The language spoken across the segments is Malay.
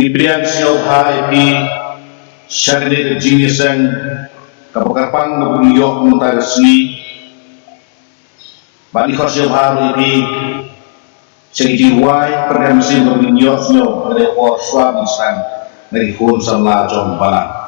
Nibrian siyaw ha ipi syagre jinisan kapakapang nabungiyok ng tagasni bali ko siyaw ha ipi syagitiway pergamsin nabungiyok siyaw ada ko swab isang narihun sa lajong balang.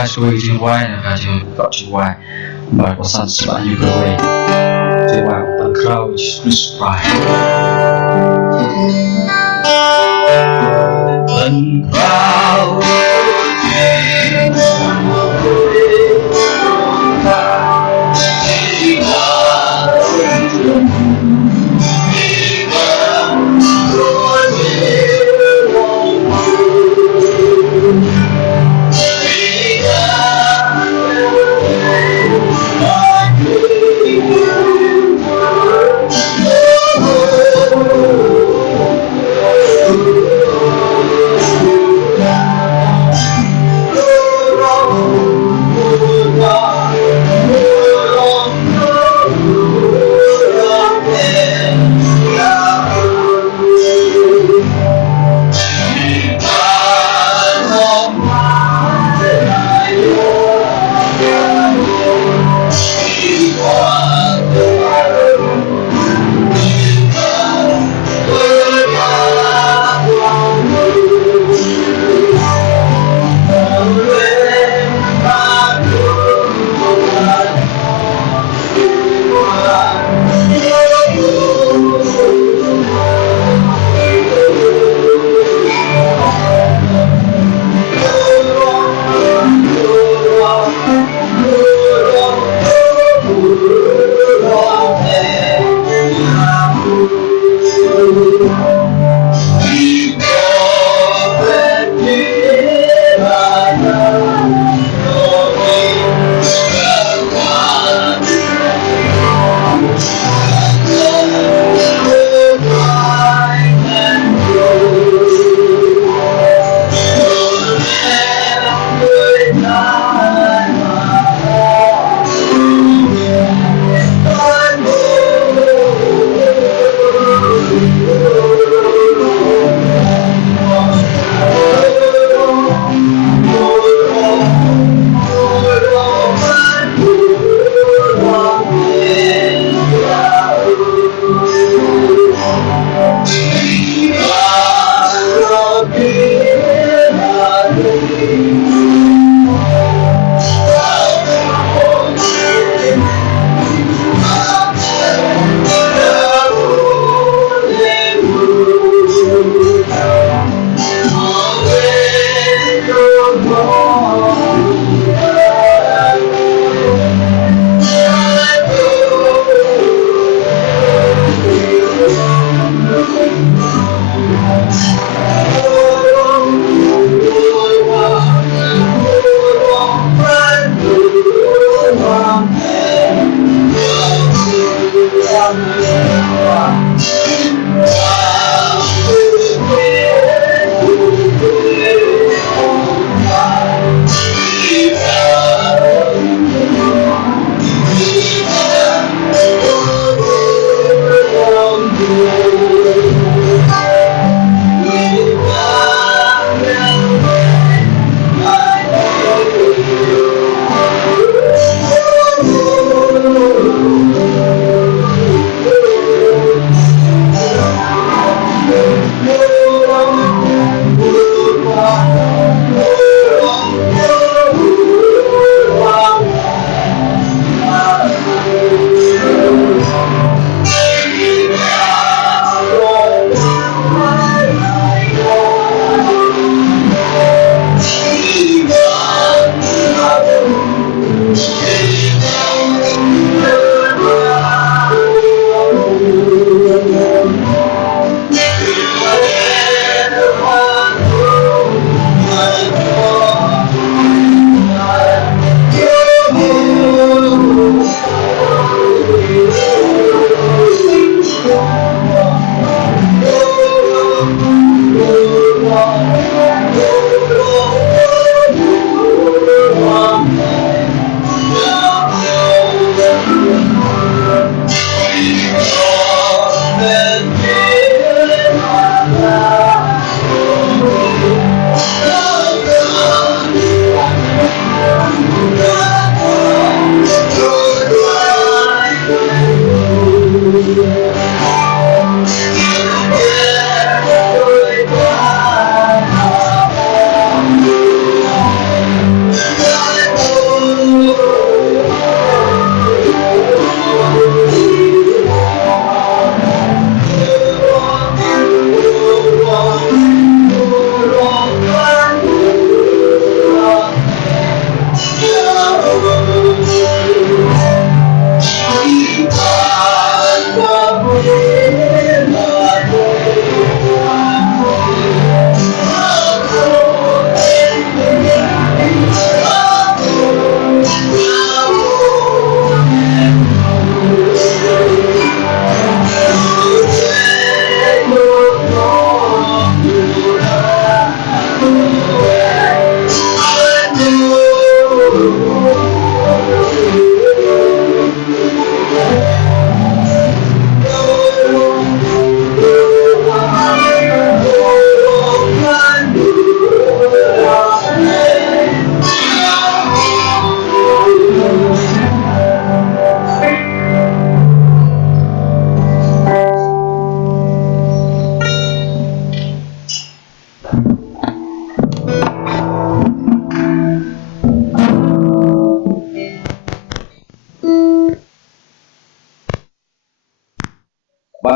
ca xuôi trên quay là ca chơi gọi trên quay bài của sẵn sẽ bạn như cơ về trên bài của Tân Crow Jesus Christ Tân Crow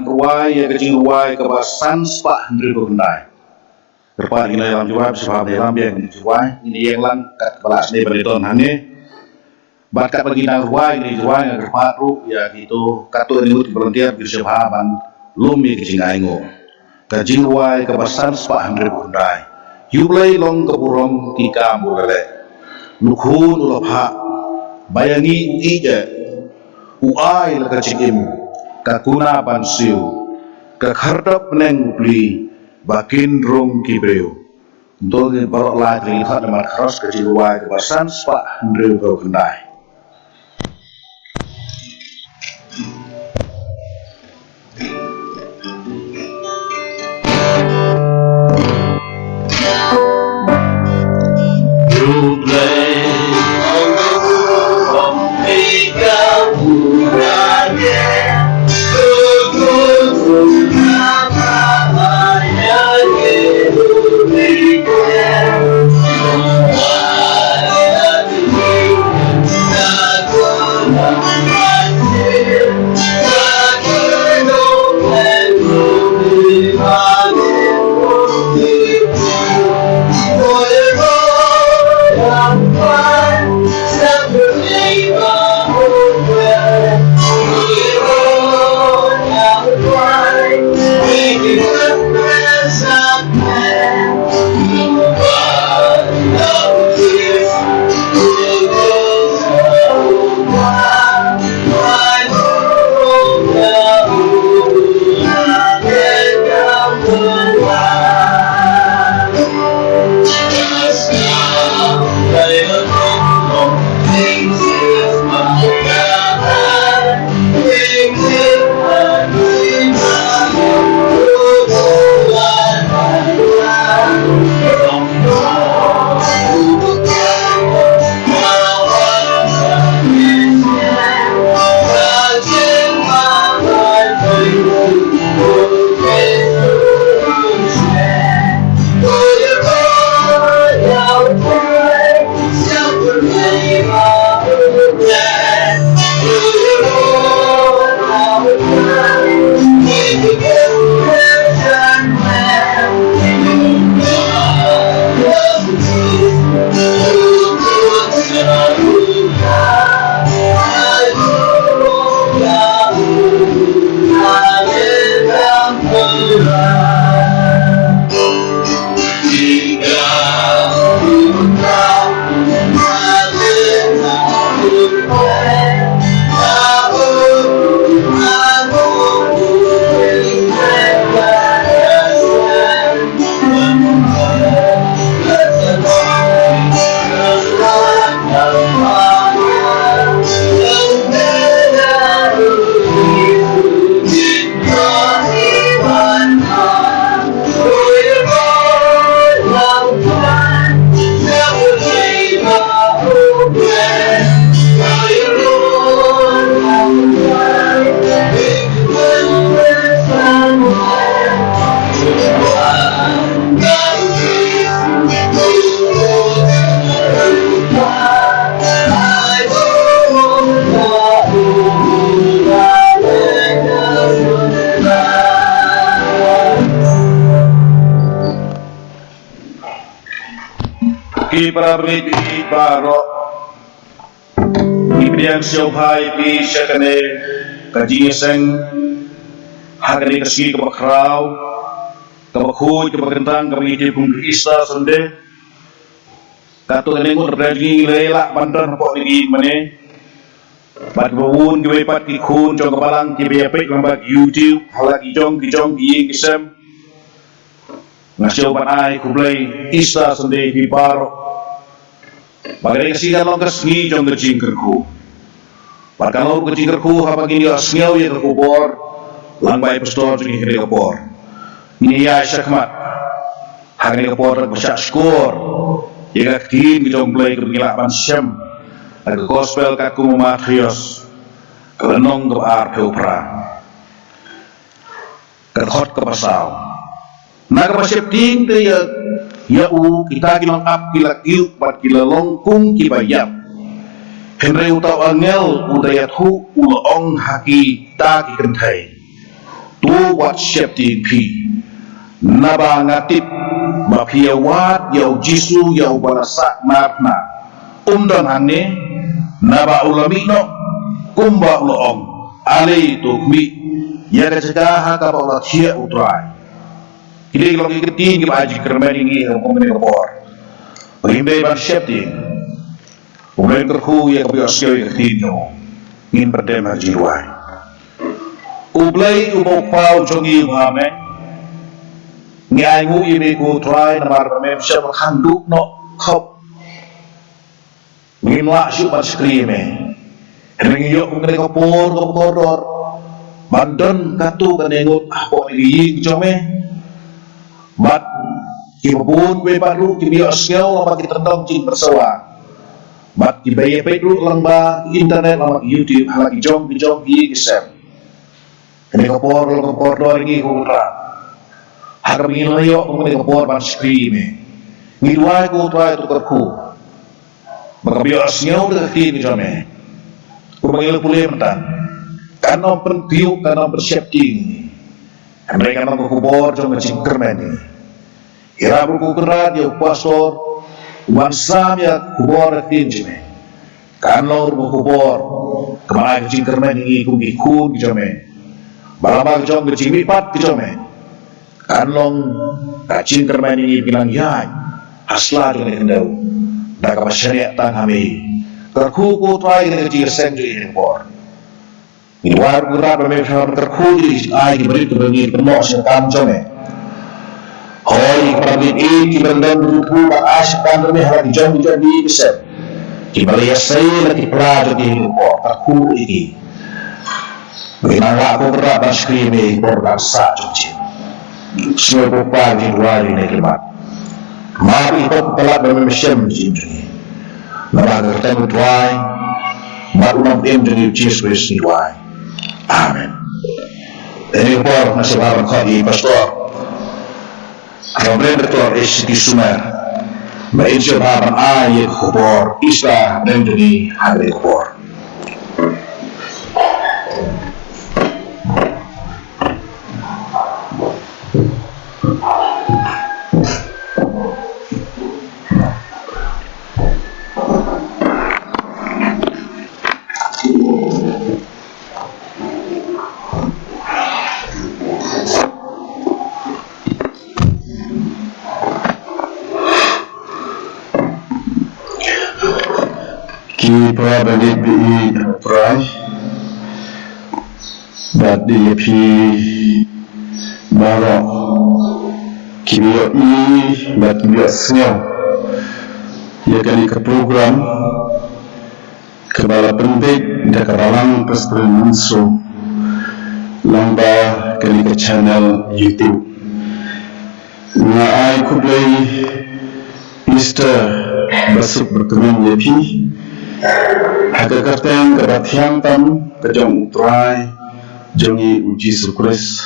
ruai ya kecil ruai ke basan spa hendri berendai. Kerpa ini dalam jawab sebab dalam yang juai ini yang lang kat balas ni beriton hane. Bakat bagi nang ruai ini juai yang kerpa ru ya gitu katu ini volunteer di sebahaban lumi kecing aingo. Kecil ruai ke basan spa hendri berendai. Yublay long keburong tika murale. Nukhun ulapha bayangi ija uai la kecikim kakuna pansiu kakhardap neng upli bakin rong kibeu untuk barok lagi lihat nama keras kecil uai kebasan spak hendreu kau kendai. Ibrahim Baro Ibrian Siopai Pi Syakane Kajingseng Hakani Kasih Kebakrau Kebakhuj Kebakentang Kebakiti Pung Isa Sonde Katu Nengur Ragi Leila Bandan Pok Ligi Mane Bat Bawun Kiwepat Kikun Jong Kebalang Kibiyapik Lambak YouTube Halak Kijong Kiying Kisem Ngasyo Banai Kublai Isa Sonde Di Baro Bagai kesian long kesni jong kecingkerku. Bahkan long kecingkerku apa gini asniau ya terkubur, langbai pestor jadi kiri kebor. Ini ya syakmat, hari kebor bersak skor. Ya kakin jong play kermilapan syam, agak gospel kaku mematrios, kelenong ke arpeupra, kerhot ke pasal. Nak masih ting tu ya kita kilang up kila kiu pat kila longkung kibayap. Henry utau angel udayat hu uloong haki ta kikentai. tu wat siap tingpi naba ngatip bapiawat yau jisu yau balasak marna dan hane naba ulami no kumba uloong ale tukmi ya kecegah ka Allah cia utrai kini kalau kiti ki baji kermen ini komene kopor bimbe ban septi ulen kerhu ya biosio ya tino ngin perdem jiwai ublai ubo pau jongi ngame ngai ngu ime ku trai namar pamem syab handuk no khop ngin wa syu pas skrime ringiyo komene kopor Bandon katu kanengot apa iying jome bat kibun we baru kibio skill lama kita tentang cing persawa bat kibaye pedru lamba internet lama YouTube lagi jom hi kisem kene kopor do ringi kutra harap ingin layo kene kopor ban scream ni dua ko try to kerku makabio skill de tin jome kumangil pule mentan karena pentiu karena bersyapting mereka nak kubur jom ngecing kermen ni ira berkukerat ya pastor wansam ya kubur tinjme karena berkubur kemana ngecing kermen ni kumikun jome balama jom ngecing mipat jome karena ngecing kermen ni bilang ya hasla jome kendau dak kapasyariat tang kami kerku ku try ngecing seng jadi kubur ini war berat bermefar terkudi ai diberi kebengi penuh serkan jome hoi perabit ini bendam rupu baas pandemi hari jom jadi besar kibali yasai lagi pelaju di rupo terkudi ini bagaimana aku berat baskrimi korban sak cuci semua rupa di luar ini kemat mari itu telah bermesyam jinjuni nama bertemu tuai baru nampak jadi Jesus tuai Amin. Ini por masih baru kali pastor. Problem betul di Sumer. Baik jawaban ayat kubur Islam dan jadi hari kubur. Kipa bagi bi prai bat di pi baro kibio bat kibio snya ya kali ke program kebala penting da karalang pastren so lamba kali ke channel YouTube na ai kublai Easter basuk berkenan ya pi Hakakarteng kebathiang tam kejong utrai jongi uji sukres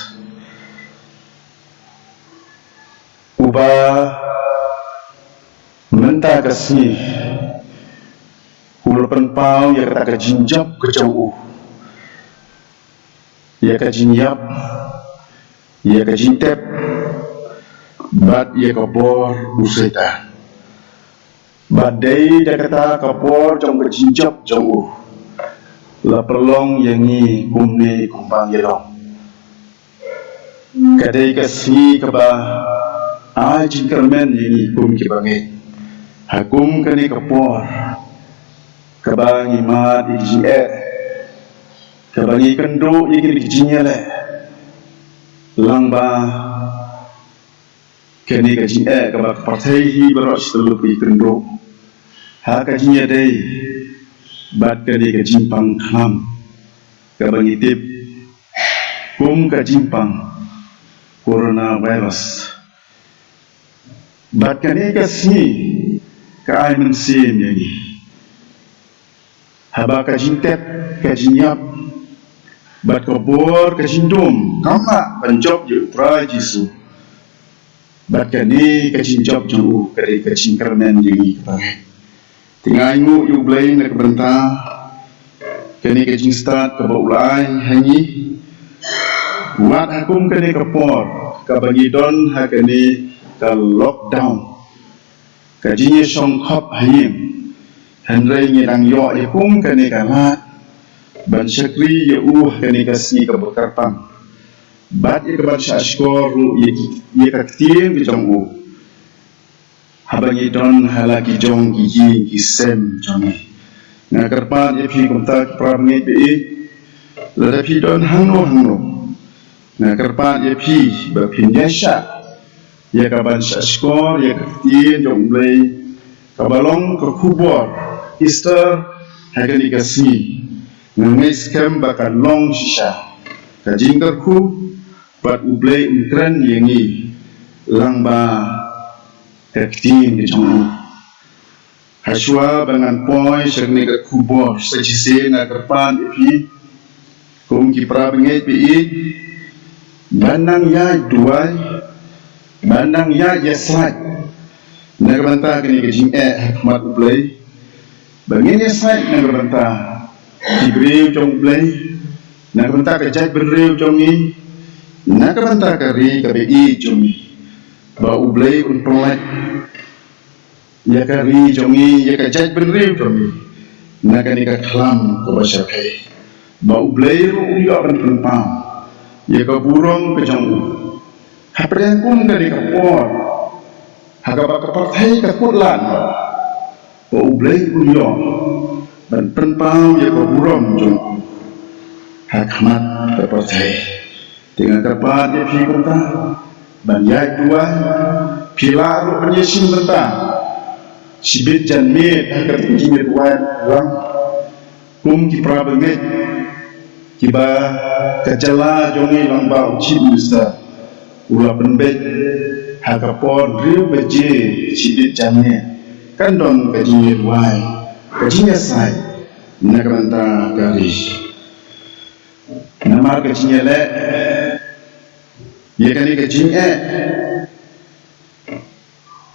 uba menta kasih ulapan pau ya kata kejinjap kejong ya kejinjap ya kejintep bat ya kebor useta badai Jakarta kapor jong berjinjap jauh la perlong yangi kumne kumpang yelong kadai kasih keba ajin kermen yangi kum kibange hakum kani kapor keba ngimat ije kebangi kendo yangi dijinyale langba kani kajin keba partai hi beros terlupi kendo hakajinya dai bat kani kajimpang kalam kabangitip kum kajimpang coronavirus bat kani kasni ka ai mensim yani haba kajintep kajinyap bat kabor kajindum kama panjop je pra jisu bat kani kajinjop juu kari kajingkermen jadi kebangai tinggal ingu yu blay nak bentah kini kejing start ke baulai hangi Wat hakum kene kapor, kabagi don hakene ka lockdown. Kajinya songkop hayim. Hendrai ngidang yo ikum kene kalat. Ban syakri ya kene kasni kabakartam. Bat ikaban syashkor ye kaktir ki jong Habangi don halaki jong ki sem jong. Ngakarpan ye pi kumta prabngi be lada pi don hangno. Ngakarpan ye pi ba pinyasha. Ye kaban syashkor ye kaktir jong blay kabalong kakubor Easter hakani kasni. Ngais kem bakal long shisha. Kajingkar ku bat ublay kran yengi langba kaktin di jong. Haswa bangan poi syakni kakubor sajise ngakarpan ipi kum ki prabngai pi bandang ya duai bandang ya yasat nagranta kini kajing hikmat ublay bangin yasat nagranta Tigreu jong blay, nagranta kajat berreu jongi, nagranta kari kabi jongi, ba ublay unpolek, ya kari jongi, ya kajat berreu jongi, nagani kaklam kabasyakai, ba ublay ru uya penpam, ya kaburong kejongu, haprian kum kari kapor, hagaba kapartai kakutlan, ba ublay uya. Dan penpau ya kaburam jong hakmat terpercaya dengan kerpat ya fikurta ban ya dua pilar penyesim benta sibit janmit hakat kimit wan lang kum ki prabenget kiba kajala jongi lamba uci bisa ula penbet hakapon riu beje sibit janmit kandong kajimit wan kajinya sai nagranta kari namar kajinya le ye kani kajinya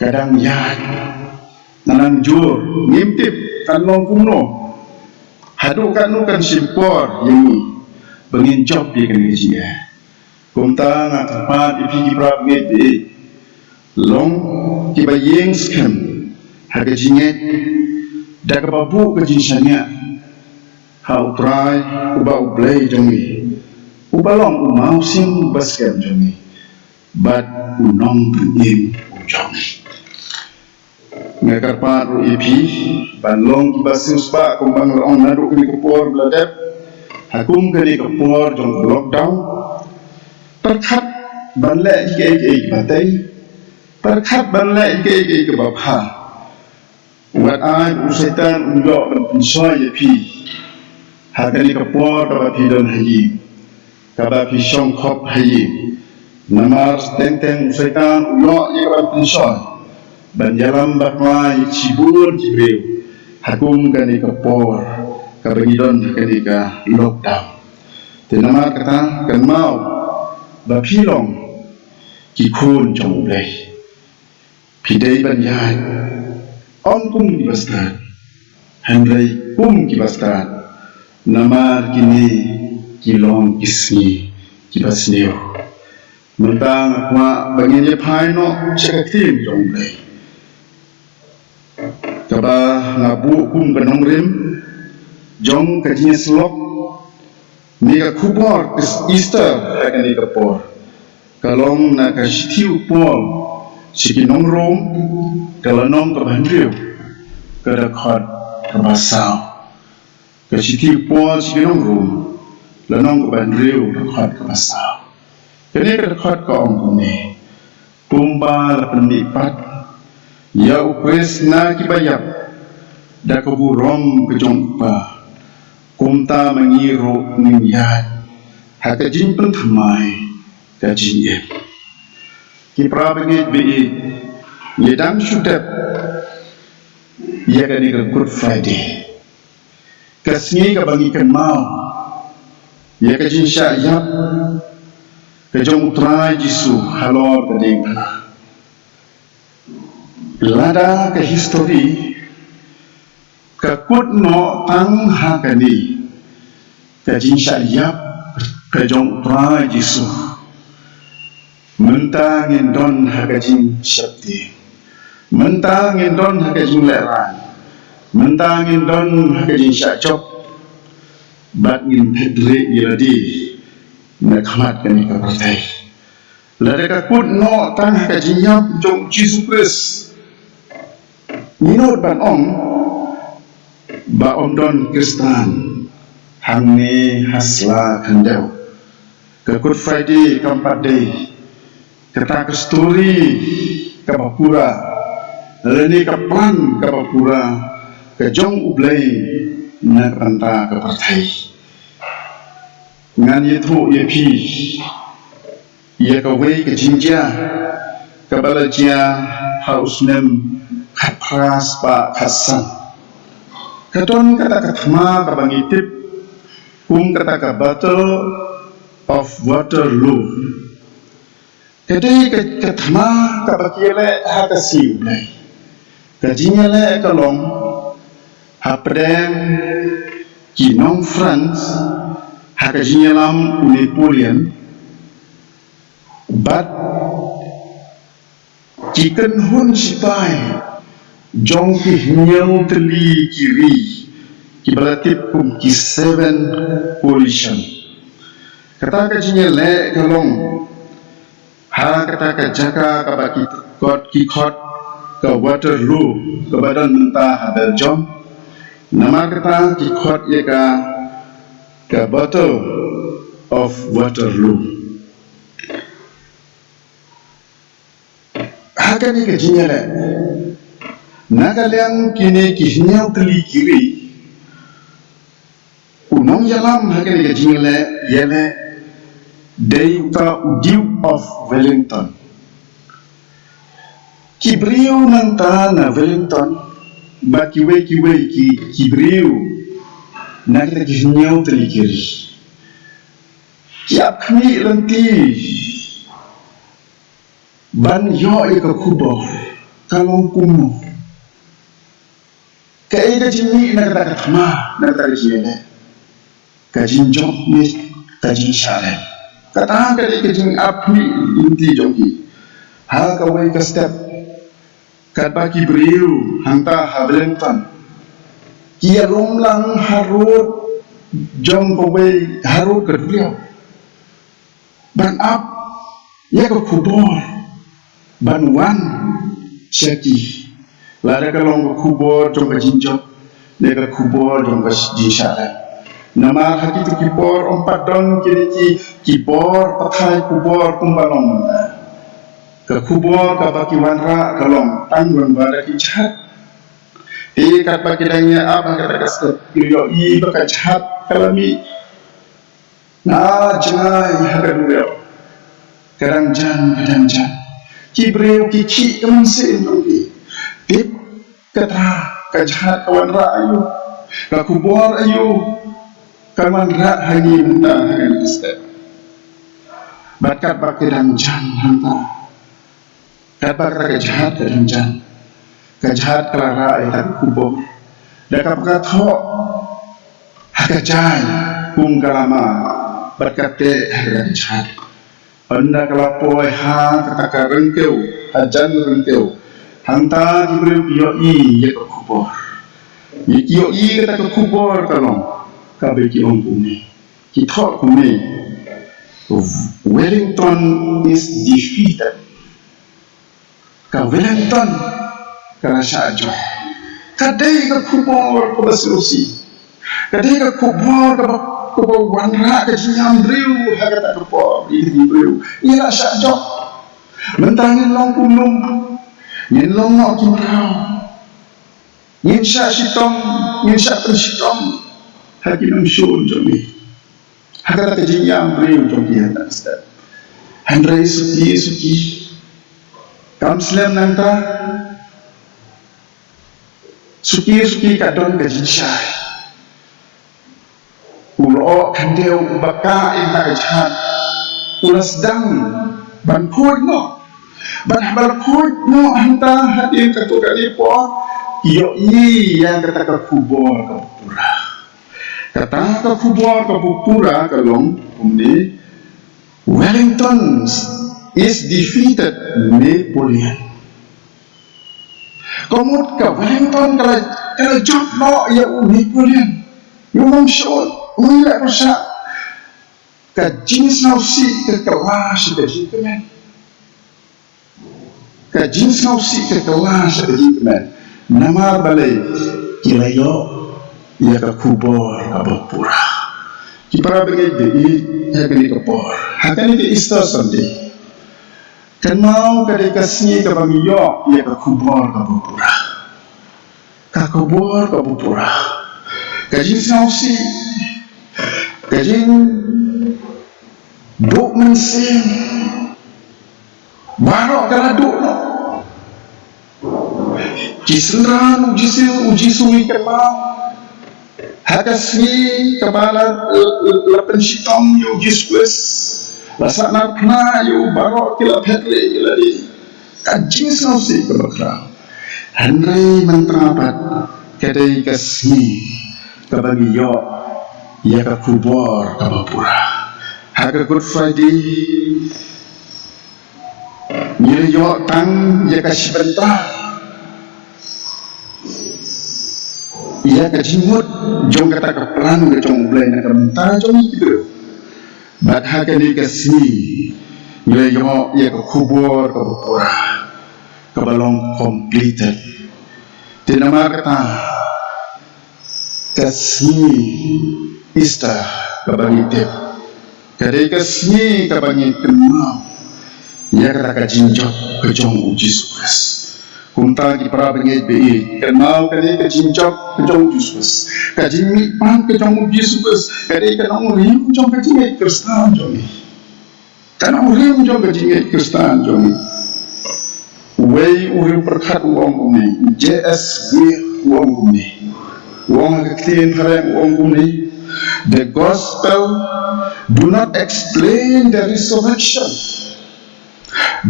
kadang yad nanang jur ngimtip kanong kumno hadu kan simpor yengi bengin job ye kani kajinya kumta ngatapat ipi kiprab ngete long kibayeng skem hagajinya dak babu kejinsanya hau try uba ublay jongi ubalong umau sim baskem jongi bat unong penim jongi ngakarpa ru ipi banlong kibasim spa kumbang laong nadu kini kepor beladep hakum kini kepor jong lockdown perkat banlek ike batai perkat banlek ike babha Ugat ay usaitan unjok dan pensoy ya pi hakani kapor kabapi don haji kabapi songkop haji namar tenteng usaitan unjok ya kabapi pensoy ban jalan baklai cibur cibreu hakum kani kapor kabagi don hakani ka lockdown tenamar kata kan mau bapilong kikun jong blay pidai ban yai on kum kibastan, Hendrai kum kibastan, namar kini kilong kisni kibasneo. Mentang akwa bagiannya paino cekaktim jongblay. Kaba ngabu kum kanong rim, jong kajinya selok, mega kubor kes Easter hakani kapor. Kalong nakashitiu pol. Sikinong rom, kalanong kabandriw, kadakhat kabasaw. Kasiti po sikinong rom, lanong kabandriw, kadakhat kabasaw. Kani kadakhat kaong kuni, pumba lapan lipat, ya upres na kibayap, dakaburom kejongpa, kumta mangiro ningyat, hakajin pentamay, kajin Kiprabengit bi yedang shudap ya kani Good Friday kasngi ka bangikan mau ya ka jinsya yap ka jong utrai jisu halor kadeng lada ka history ka kut no tang hakani ka jinsya yap kajong pra Yesu mentangin don hakajing syabdi mentangin don hakajing leran mentangin don hakajing syacop bat ngin pedre yadi nak khamat kami ka partai lada ka kut no tang hakajing yap jong Yesu Kristus minut ban ba don Kristan Hamni hasla kandau ke Good Friday keempat day kata ke story ke Bapura leni ke plan ke Bapura ke jong ublay na ranta ke partai ngan itu yepi ye ke wei ke jinja ke balajia haus nem khatras pa khasan kadon kata kathma ka bangitip kata ke Battle of Waterloo. Jadi ketama kapakiele hakasi ulai. Kajinya le kalong hapdeng kinong France hakajinya lam Napoleon. But chicken hun sipai jong ki nyau teli kiri. Kibalatip kum ki 7 coalition. Kata kajinya le kalong ha kata ka jaka ka baki kot ki khot ka Waterloo ka badan mentah Belgium nama kata ki khot ye ka Battle of Waterloo. Ha kani kajinya le nagalang kini ki nyau teli kiri unong yalam hakene ke jingle yele Duke of Wellington kibriu nanta na Wellington ba kiwe ki kibriu na ke jinyo telikiri kiap kami lenti ban yo ke kubo kalong kumu ke jinni na kata kama na kata jingle kajin job ni kajin syare kata kali kajin api inti jogi ha kawai ka step kat baki beriu hanta Wellington kia lomlang harut jong kawai harut ke beliau ban up ya ke kubur ban wan syaki lada kalong ke kubur jong kajin job ya ke kubur jong kajin syare nama hati tu kipor 4 don kiri kipor pakai kubor kumbalong ke kubor ke baki wanra kalong tanggung pada kicat kat baki danya apa kata kasut yo I bakacat kalami na jangai hakan yo kadang jan kibreu kici kemse ngi tip kata kacat wanra ayu ke kubor ayu kaman rak hanyi mentah hanyi istep bakat bakiran jan hanta dapat kejahat dan jan kejahat kelara ayat kubur dakap katho hakajai kum kalama bakat te haran jahat anda kalapoy ha kata rengkeu hajan rengkeu hanta diberi yoi ya kubur yoi kata kubur kalong kabeki ongkumi kita kumi Wellington is defeated ka Wellington kana syajo kadai ka kubor ka basusi kadai ka kubor ka wanra ka nyambriu hagata kubor ini briu ila syajo mentangin long kunum nyen long no kimrau nyen sya sitong nyen sya persitong hakinam syun jomi hagata kejinyam briu jomi hata step handrai suki kamslam nanta suki kadon kejinshay ulo kandeu baka ina kejahat ulas dang ban pud no ban pud no hanta hatin katukali po iyo yang kata kubur kapura Kata ka kubor ka pupura ka long kumni Wellington is defeated Napoleon. Komut ka Wellington kala job no ya Napoleon. Yung mong shot, umila ko siya ka jeans na usi ka kalas ka jikaman. Ka jeans na usi ka kalas ka jikaman. Nama balay kilayo ya ka kubor ka pupura. Kipara bagay di hakani ka por. Hakani ka Easter Sunday. Kan mau ka de kasih ka bamiyo ya ka kubor ka pupura. Ka kubor ka pupura. Kajin sausi, kajin duk mensin, barok kala duk no. Jisendran uji sumi kenal. Hakasni kepala lapan sitong yu jiskus. Lasana pna yu barok kila petre kila di. Kajin sausi kebakra. Henry mentrapat kedai kasni. Kabagi yo ya ka kubor ka bapura haga Good Friday nyeri yo tang ya ka sibenta ya ka jimut jong kata ka plan ke jong blay na kamenta jong itu bat haga ni ka si nyeri yo ya ka kubor ka bapura ka balong completed tinamar kata kasih Easter kabagi tip, kadai kasih kabagi kenal, ya kata kajinjok kejong Yesus. Kunta di para bengai bei kenal kadai kajinjok kejong Yesus, kajimi pan kejong Yesus, kadai kenal rim jong kajingai Kristen jongi, kenal rim jong kajingai Kristen jongi. Wei urim perkat uang bumi, JS uang bumi. Wong kektiin parang wong bumi. The gospel do not explain the resurrection,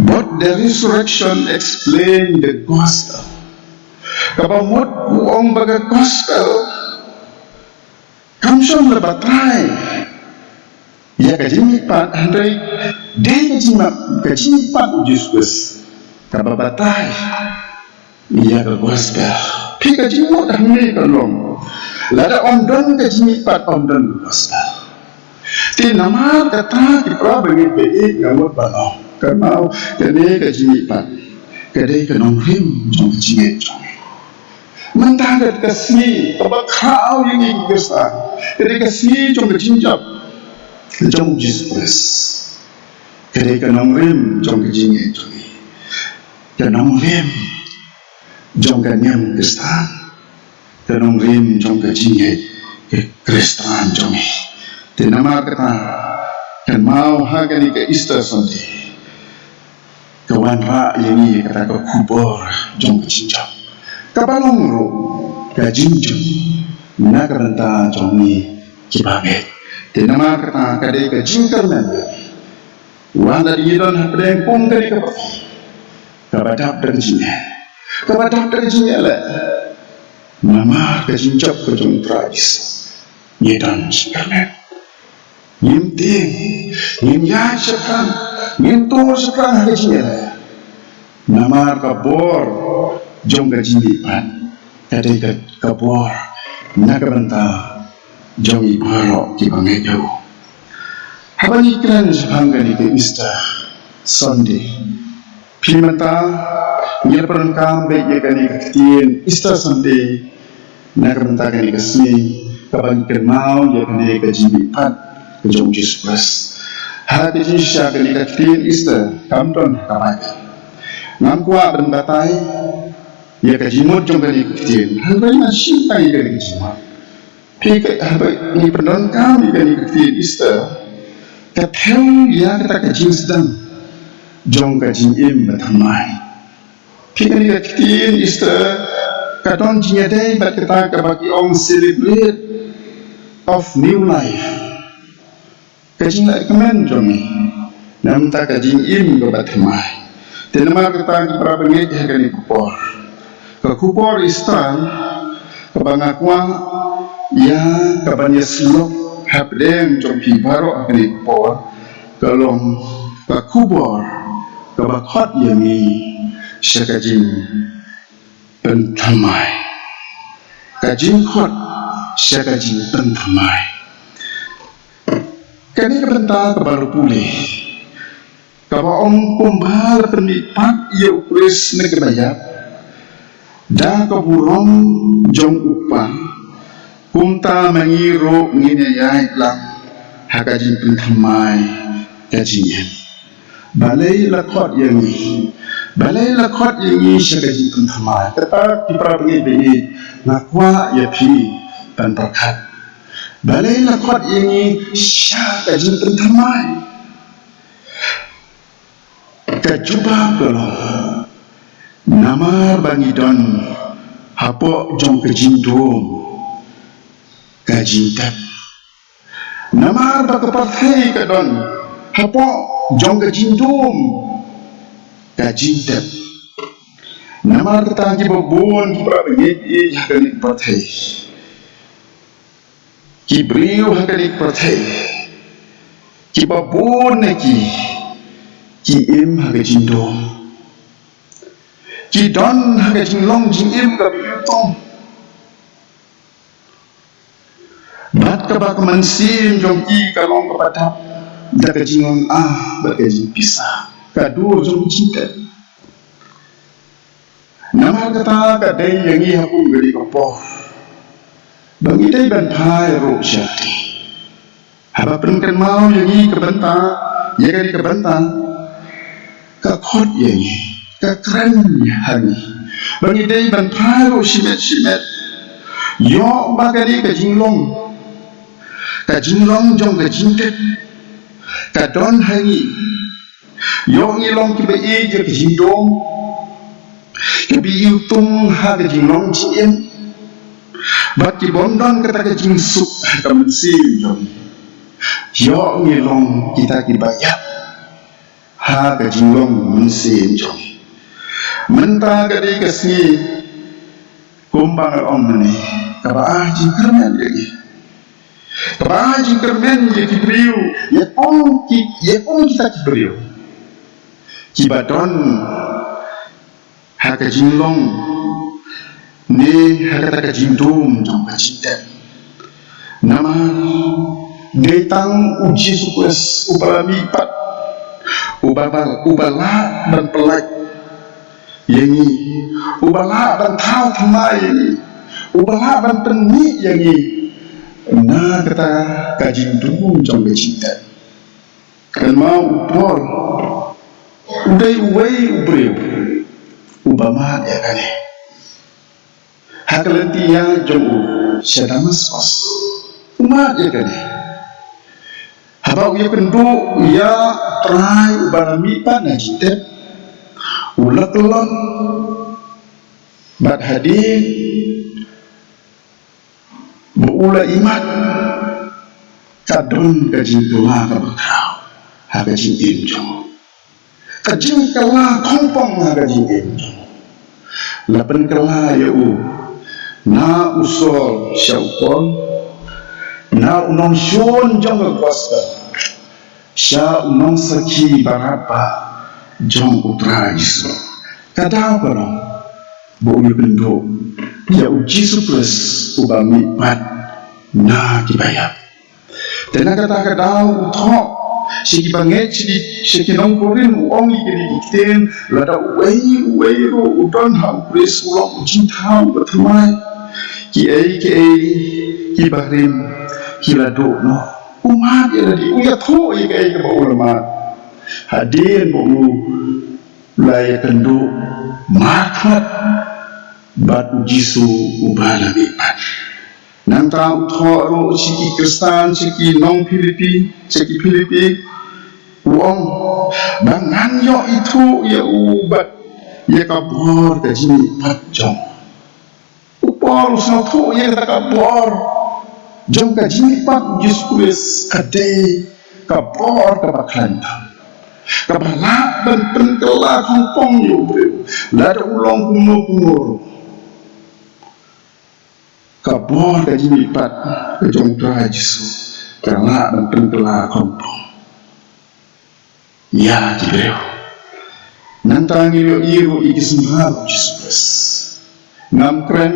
but the resurrection explain the gospel. Kapamot wong baga gospel, kamsong lebatay. Ya kajimi pat handai, day kajimi pat Yesus. Kababatay, ya ke gospel. Pika jimut hamil kalong, lada omdon ke jimipat omdon gospel. Ti nama kata kita bagi baik ngamut balong, kenal kene ke jimipat, kene ke nongrim jong jimit jong. Mentangat kasih, apa kau yang ingin kene kasih jong ke jimjap, jong Yesus. Kene ke nongrim jong ke jimit jong, ke nongrim. Jong kanyang Kristen, kanong rim jong kajinge ke Kristen jongi. Tinamar kata kan mau hagani ke Easter Sunday. Kawan ra ini kata ke kubor jong kajinjong. Kabalong ro kajinjong na karanta jongi kibaget. Tinamar kata kadai kajingkar men. Wanda didon hakdeng pung kari kapati. Kabadap dan jinge. Kepada kerjanya lah, nama kejinjak kejong tragis, nyedan sekarang, nyimting, nyimya sekarang, nyimtor sekarang kerjanya lah, nama kabor, jong kejinipan, kadai kabor, naga bentah, jong ibarok kibangayau. Habang iklan sebangga ni ke Easter Sunday, pimenta. Ia perangkam baik ia kani kektiin Easter Sunday nak bentang kani kesini kapan kenal ia kani kejimipat kejong Yesus. Hati Yesus kani kektiin Easter kamdon kapan. Ngangkua bendatai ia kejimut jong kani kektiin. Hal masih kani kani kejimut. Pika apa ni perangkam ia kani kektiin Easter. Kathel ia kata kejim sedang jong kejim betamai. Pika ni kektiin Easter kadon jinyadai bat kita kabaki ong celebrate of new life. Kajing la ikaman jongi namta kajing im gobat hemai. Tenama kita kipra bengek hakani kupor. Ke kupor Easter kabangakwa ya kapan ya selok habdem jompi baro akni por kalong kakubor kabakot yami syakajin pentamai kajin khot syakajin pentamai kani kabenta kabaru pulih kaba om kumbal penipat ya ukris negbayap da kaburong jong upang kumta mangiro nginayay lang hakajin pentamai kajinyan balay lakot yangi syakajin pentamai tetap di prabengi nakwa yapi dan berkat balay lakot yangi syakajin pentamai kajuba golong namar bangidon hapo jong kejindom kajintap namar bakapathai kadon hapo jong kejindom kajintap namar tangi babon kibabengit hakanik pathai kibriu hakanik pathai kibabon neki ki im hakajindom ki don hakajinglong jing im kabiyutong bat kabak mansim jong ki kalong kapadap dakajinglong bakajing pisah kadur jong cinta nama kata kadai yangi hakum gadi kapoh bangidai banpai rok syati haba penkan mau yangi kebenta ya gadi kebenta kakot yangi kakran hani bangidai banpai rok shimet yo bagadi kajinglong jong kajintet kadon hani yo ngilong kibai je kajindom kibiu tung ha kajinglong cien bat kibondon kata kajingsuk kamensim jong yo ngilong kita kibayat ha kajinglong mensim jong menta gadi kasni kumbang om mani kaba jingkermen lagi kaba jingkermen ye kibriu ye pong kita kibriu kibadon haka jinglong ne haka kajindom jong kajinten nama detang uji sukses upalami pat ubala dan pelak yangi ubala dan tahu thamai yangi ubala dan penni yangi na kata kajindom jong kajinten kan mau upor udai uwei ubreu ubama ya kane hakalentiya jong syadamas kos umat ya kane habau ya kendu ya trai ubanami pa na jitep ulak lon bat hadir beula imat kadron kajintula kabakau hakajin imjong kajing kala kompong hakajin imjong lapan kala yau na usol syaupon na unong syun jong kekuasa sya unong saki barapa jong utra Yesu kadang perang boleh bentuk ya uji surpres ubami pat na kibayap dan kata kadang utok segi banget segi nongkorin uang ikiri ikten lada uwei ro udon ham pres ulang cinta bertemai ki bahrim ki lado no umat ya di uya tho ke ulama hadir bu laya kendu marhat bat jisu ubala bipat nanta uthoro siki Kristen siki nong Filipi uang bangan yo itu ya ubat ya kabor kajini patjong upor usatu ya kabor jong kajini pat jiskules kadai kabor kabaklanta kabala dan pentela kongkong yo bro lada ulong kuno kabor ka jimi pat ka jong tra jisu karena dan tenggelam kompong ya jibril nantang yo iru ikisimhal Jesus ngamkren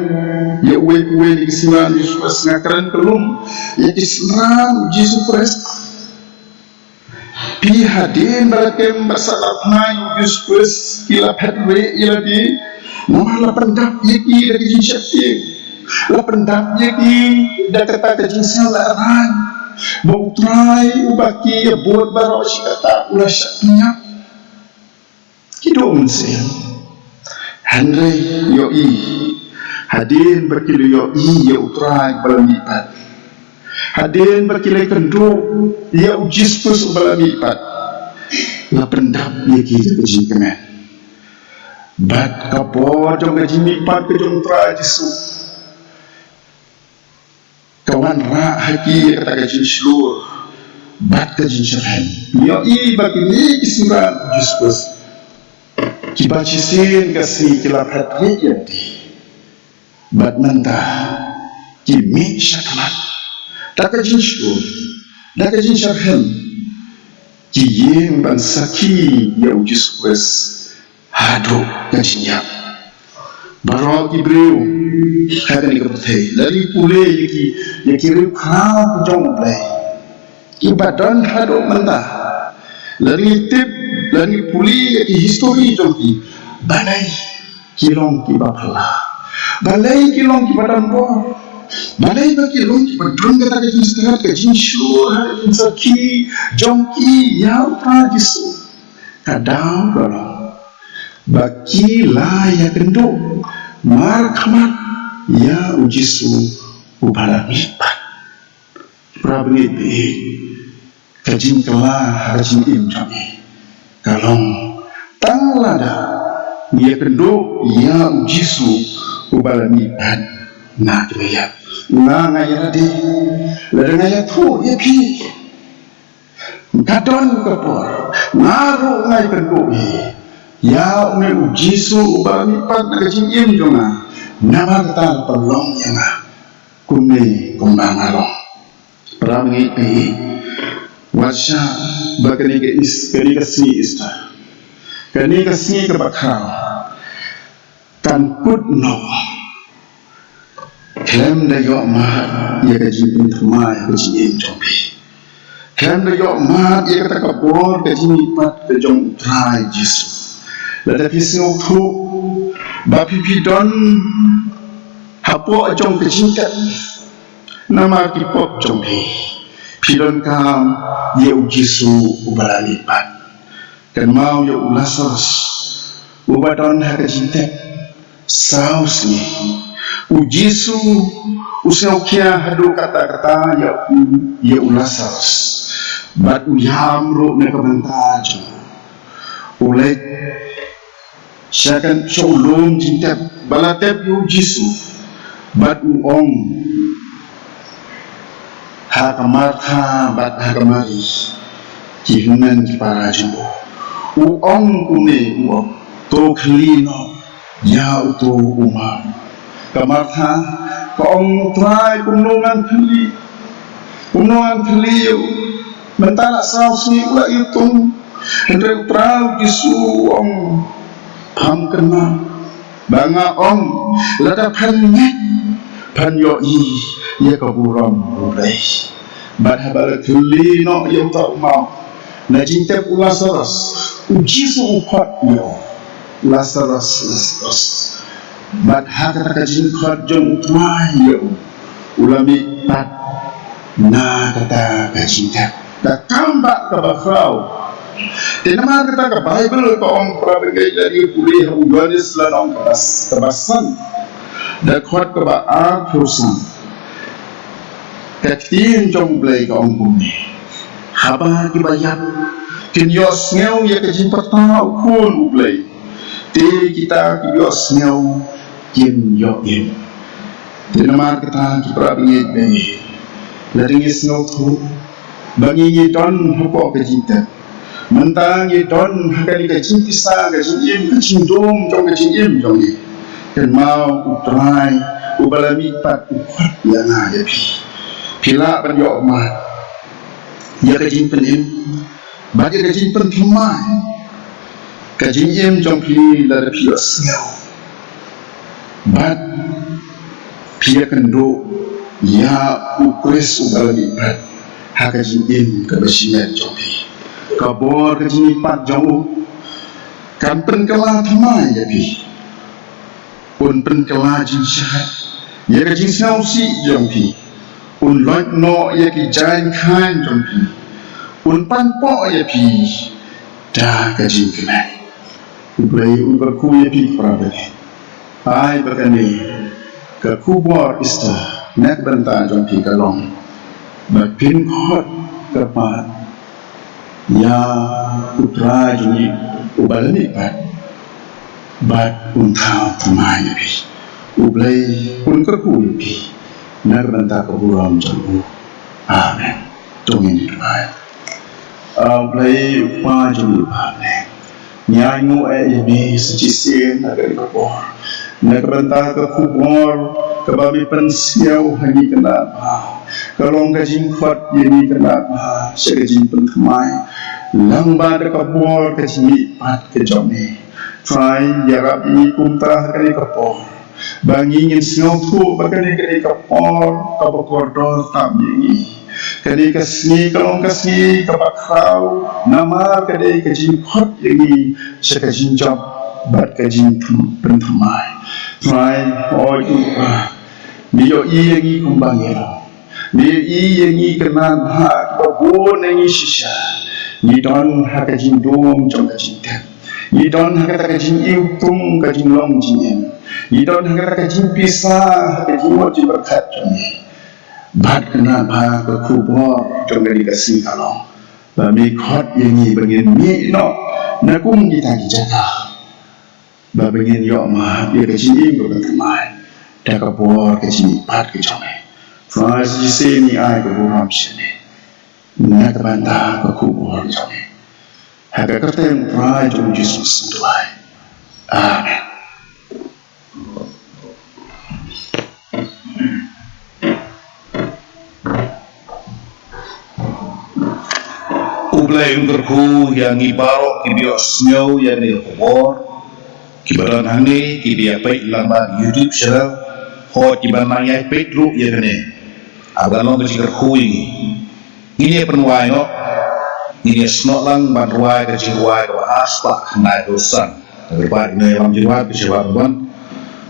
ya uwe ikisimhal Jesus ngakren kelum ya ikisimhal Jesus pi hadin balakem basalap na Jesus ila petre ila di namala pendap yaki dari jinsyati la pendap yaki dakata ke jinsel la ran Bautrai ubaki ya buat baro sikata ulah syaknya hidup mensil Henry yoi hadin berkilu yoi ya utrai balamipat hadin berkilu kendu ya ujis pus balamipat la pendap ya kita kejingkemen bat kapor jong kejimipat kejong utrai jisu kawan ra haki kata kajin seluruh bat kajin syarhan yo i bagi ni kisuran juspus kibacisin kasih kilap hatri yati bat mentah kimi syakmat tak kajin seluruh tak kajin syarhan kiyim ban saki ya juspus hadu kajin yak Barok Ibreu, kata ni kebetul. Dari pule yang riu kau jong play. Ibadan hadu mentah. Dari tip, dari pule yang histori jong ki. Balai kilong ki bapala. Balai kilong ki badan bo. Balai ba kilong ki badrung kata ke jenis tengah ke jenis syur hari insaki jong ki ya upra jisu. Kadang kalau baki layak kenduk markamat ya ujisu ubala mipat prabni bi kajin kala kajin imjami kalong tanglada ya kenduk ya ujisu ubala mipat na kaya na ngaya di lada ngaya tu ya pi kadon kapor ngaru ngai kenduk ya ume ujisu ubami pat na kajing im jonga nama kata pelong yang kume kumbang along perangi pe wasya bakani ke kani kasih ista kani kasih kebakau kan put no klem da yo ma ya kajing im tma ya kajing im jombi klem da yo ma ya kata kabor kajing pat kajong try jisu lada pisau tu bapi don hapo ajong kecingkat nama kipop jombi pidon kam ye ujisu ubalani pat dan mau ye ulasas ubadon hakajintek saus ni ujisu usau kia hadu kata-kata ye ulasas bat uyamru nekabentaj ulek syakan syulum jintep balatep yu jisu bat uong hakamartha bat hakamari kihunan kipara jumbo uong kune uong to klino ya uto umam kamartha kaong try kumnungan kli yu mentala sausi ula itung henry utrau jisu uong ham kena banga om lada pannya pan yo i ya kaburam ulai bad habal tuli no yo tak mau na jintep ulasaras ujisu upat yo lasaras bad hakata kajingkot jong utmai yo ulami pat na kata kajintep da kambak kabakau Tenama kita ke Bible kaum prabegai dari kuliah Yohanes lanong kebasan dan kuat kebaa perusahaan ketin jom play kaum bumi haba dibayar kinyos ngeu ya kejin pertau pun play ti kita kinyos ngeu kin yoim tenama kita prabegai dari ngis ngeu tu bangi don hupok kejinta mentang ye don kali kajing pisang kajing im kajing dom jong kajing im jong ni dan mau utrai ubalami pat upat yang ada pila ban yo ma ya kajin penim ba ya kajin pen thumai kajin em jong pi la pi osngau bat pia kendo ya ukres ubalami pat hakajin em kabasian jong pi kabor kajin pat jong kan pen kala thumai ya pi un pen kala jin syahat ya kajin sau si jong pi un loit no ya ki jain khan jong pi un pan po ya pi da kajin kenai ublai un berku ya pi prabe ai bakani ka kubor ista nak benta jong pi kalong ba pin khot ka pa ya putra jini ubalani bat un thao thamai pi ublai un kerku pi nak benta keburam jangku amen tungin dibai ublai upa jini bane nyai ngu ini sejisen agar kabor nak benta kekubor kebabi pensiau hagi kena bah kalong kajing khot yeni kena bah sekajing pentemai lang ba de kabor kajing pat kejone try yarap ini kumtah kali kapor bangi ngin sngofu bakani kali kapor kabokor dol tamyi kali kasni kalong kasni kabakrau nama kali kajing khot yeni sekajing job bat kajing pentemai try oi niyo iyangi kumbangero niyo iyangi kenan hak babon yangi shisha ni don hakajin dom jong kajin tem ni don hakajin iutung kajin long jingen ni don hakajin pisah hakajin moji berkat jong bat kenan hak kubo jong dikasih kalong bami khot yangi bangin mi no nakum kita dijaga babengin yo ma ya kajin go bertemai dah kabur ke sini pat ke jome faz di sini ai ke buram sini nak bantah ke kubur ke jome harga kata yang prai jom Yesus doai amen ublai ungerku yang ibarok kibios nyaw yang ni kubur kibaran hani kibia pay lambat YouTube channel ho kibaran yang Pedro ya kene agalong kecil kui ini penwai no ini snot lang banwai kecil wai ke aspa naik dosan terlepas ini yang jiwa kecewa bukan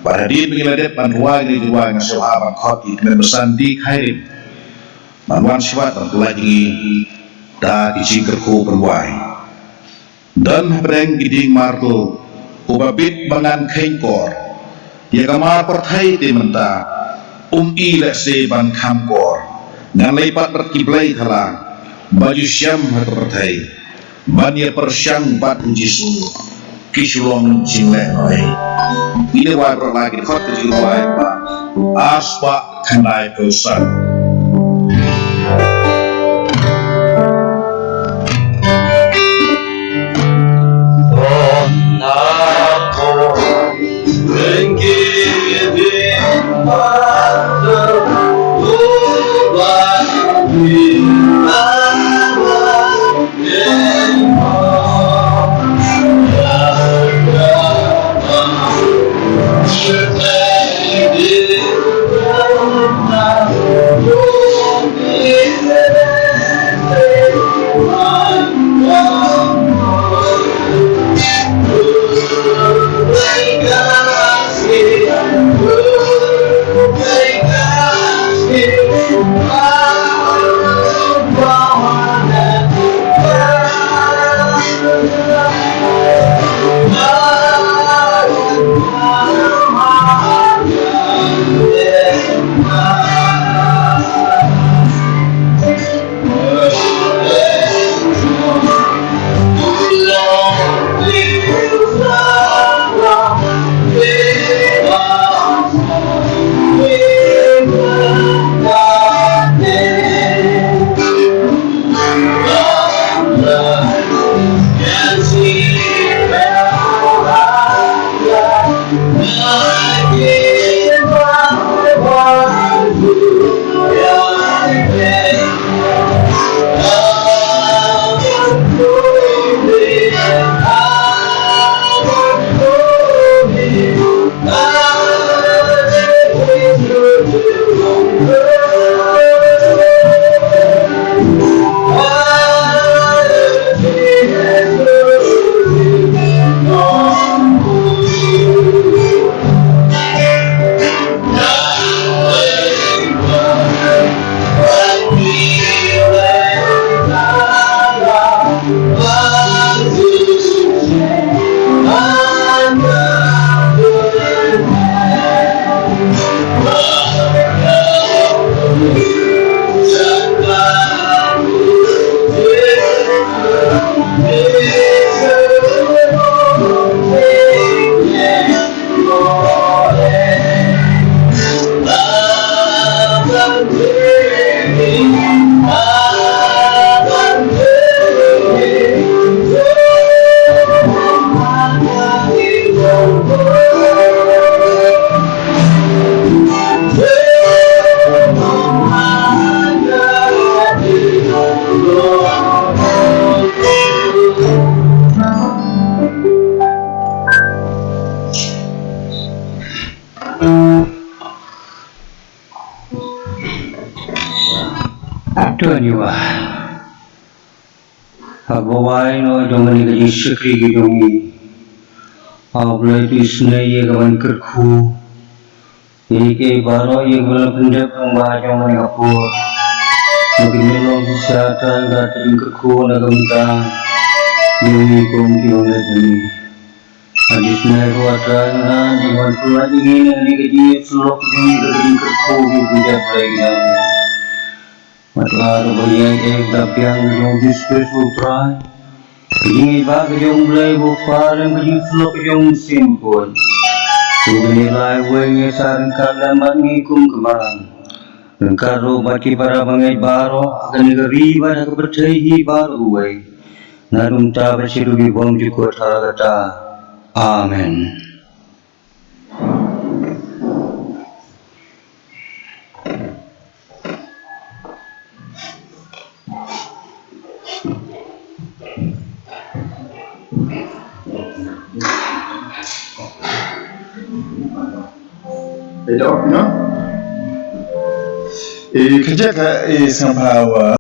pada dia pengiladet banwai ini jiwa ngasih abang khoti dan bersandi khairin banwan sifat lagi dah dicingkerku penwai dan pedang giding martul ubabit bangan kengkor dia kamar perthai di menta ilek se ban kamkor ngan lepat berkiblai thalang baju syam hat perthai ban ye persyang bat jisu kisulong jingle oi ini wa lagi khot kecil wai ba aspa kanai dosan Tuan Yuwa. Agbawai no jomani gaji syukri gidomi. Ablai pisne ye gawan kerku. Ike baro ye gawan pendek pembah jomani kapur. Mungkin melong kesehatan dati kerku na gamta. Yumi kum kiong dati. Hadis na ruatan na iwan pula ingin ni gaji selok jumi gaji kerku gijak lagi. Matlah kebayang dapiang jong diskus utrai. Kini bag jong belai bopar yang kini selok jong simpun. Tugenilai wengi saring kala mangikum kemang. Engkaro baki para bangai baro akan negeri pada kepercayai baru wei. Narum ta bersirugi bom jukut haragata. Amen. Kerja ke sampawa